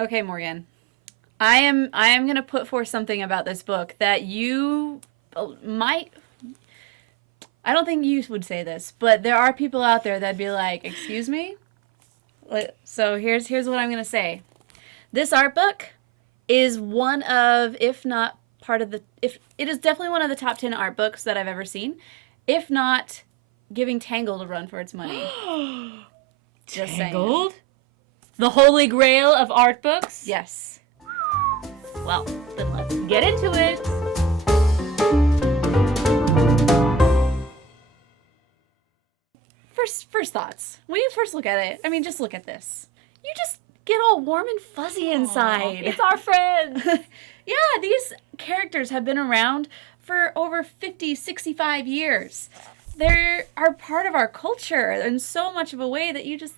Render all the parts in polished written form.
Okay, Morgan. I am going to put forth something about this book that you might I don't think you would say this, but there are people out there that'd be like, "Excuse me?" So here's what I'm going to say. This art book is one of, if not part of the, if it is definitely one of the top 10 art books that I've ever seen, if not giving Tangled a run for its money. Just Tangled? saying. The holy grail of art books? Yes. Well, then let's get into it. First thoughts. When you first look at it, I mean, just look at this. You just get all warm and fuzzy inside. It's our friend. Yeah, these characters have been around for over 50, 65 years. They are part of our culture in so much of a way that you just,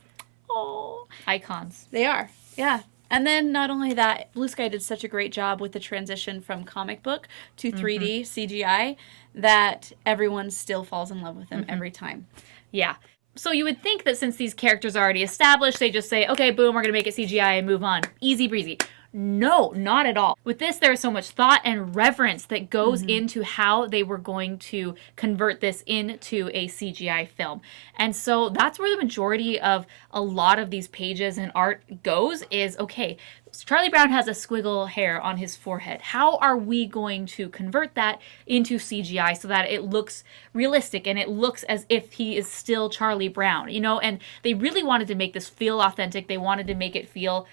oh. Icons. They are, yeah. And then not only that, Blue Sky did such a great job with the transition from comic book to 3D CGI that everyone still falls in love with them every time. Yeah. So you would think that since these characters are already established, they just say, okay, boom, we're going to make it CGI and move on. Easy breezy. No, not at all. With this, there is so much thought and reverence that goes into how they were going to convert this into a CGI film. And so that's where the majority of a lot of these pages and art goes is, okay, Charlie Brown has a squiggle hair on his forehead. How are we going to convert that into CGI so that it looks realistic and it looks as if he is still Charlie Brown, you know? And they really wanted to make this feel authentic. They wanted to make it feel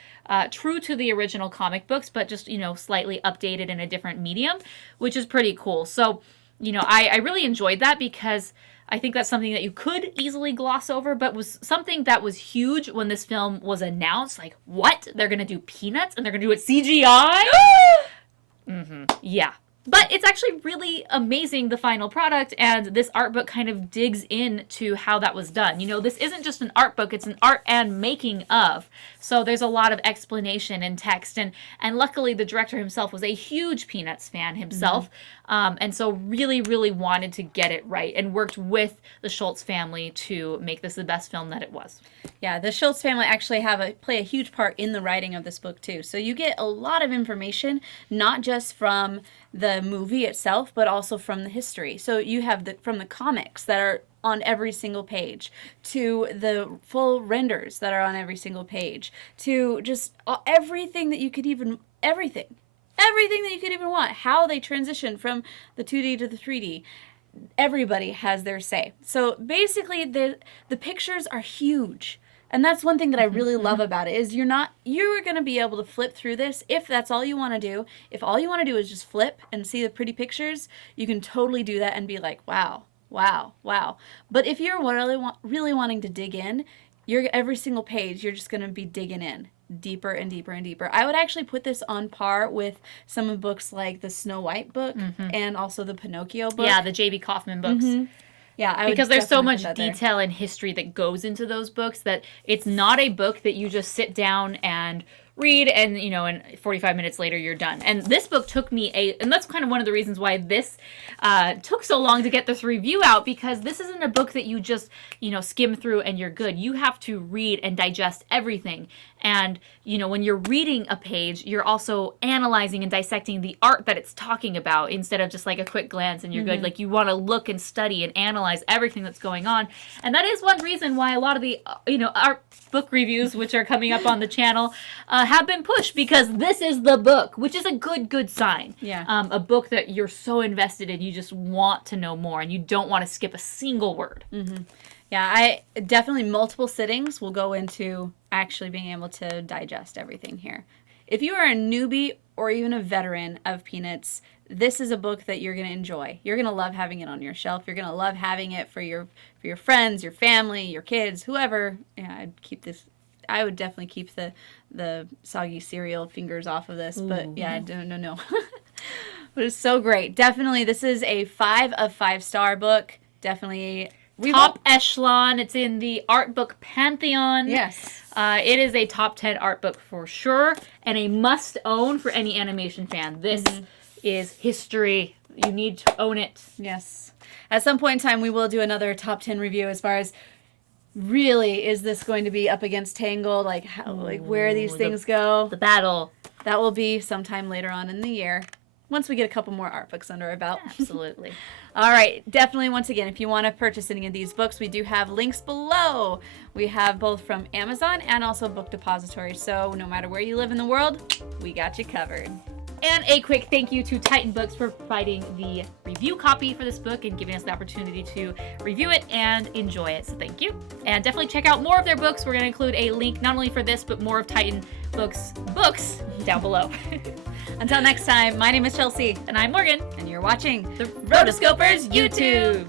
true to the original comic books, but just, you know, slightly updated in a different medium, which is pretty cool. So, you know, I really enjoyed that because I think that's something that you could easily gloss over, but was something that was huge when this film was announced. Like, what? They're going to do Peanuts and they're going to do it CGI? Yeah. But it's actually really amazing, the final product, and this art book kind of digs into how that was done. You know, this isn't just an art book, it's an art and making of. So there's a lot of explanation and text, and luckily the director himself was a huge Peanuts fan himself, and so really, really wanted to get it right and worked with the Schultz family to make this the best film that it was. Yeah, the Schultz family actually play a huge part in the writing of this book too. So you get a lot of information, not just from the movie itself, but also from the history. So you have from the comics that are on every single page, to the full renders that are on every single page, to just everything that you could even everything that you could even want. How they transition from the 2D to the 3D. Everybody has their say. So basically the pictures are huge. And that's one thing that I really love about it is you're going to be able to flip through this if that's all you want to do. If all you want to do is just flip and see the pretty pictures, you can totally do that and be like, wow, wow, wow. But if you're really wanting to dig in, every single page, you're just going to be digging in deeper and deeper and deeper. I would actually put this on par with some of books like the Snow White book and also the Pinocchio book. Yeah, the J.B. Kaufman books. Yeah, because there's so much detail and history that goes into those books that it's not a book that you just sit down and read and, you know, and 45 minutes later you're done. And this book took me and that's kind of one of the reasons why this took so long to get this review out, because this isn't a book that you just, you know, skim through and you're good. You have to read and digest everything. And, you know, when you're reading a page, you're also analyzing and dissecting the art that it's talking about instead of just like a quick glance and you're good. Like, you want to look and study and analyze everything that's going on. And that is one reason why a lot of the, you know, art book reviews, which are coming up on the channel, have been pushed, because this is the book, which is a good sign. Yeah. A book that you're so invested in, you just want to know more and you don't want to skip a single word. Yeah, I definitely multiple sittings will go into actually being able to digest everything here. If you are a newbie or even a veteran of Peanuts, this is a book that you're going to enjoy. You're going to love having it on your shelf. You're going to love having it for your friends, your family, your kids, whoever. Yeah, I would definitely keep the soggy cereal fingers off of this. But yeah, no. But it's so great. Definitely, this is a 5 of 5 star book. Definitely top echelon. It's in the art book pantheon. Yes. It is a top 10 art book for sure, and a must own for any animation fan. This is history. You need to own it. Yes. At some point in time, we will do another top 10 review as far as really, is this going to be up against Tangled? Like, how, like where these things go? The battle. That will be sometime later on in the year, once we get a couple more art books under our belt. Absolutely. All right, definitely, once again, if you want to purchase any of these books, we do have links below. We have both from Amazon and also Book Depository, so no matter where you live in the world, we got you covered. And a quick thank you to Titan Books for providing the review copy for this book and giving us the opportunity to review it and enjoy it. So thank you. And definitely check out more of their books. We're going to include a link not only for this, but more of Titan books down below. Until next time, my name is Chelsea. And I'm Morgan. And you're watching the Rotoscopers YouTube.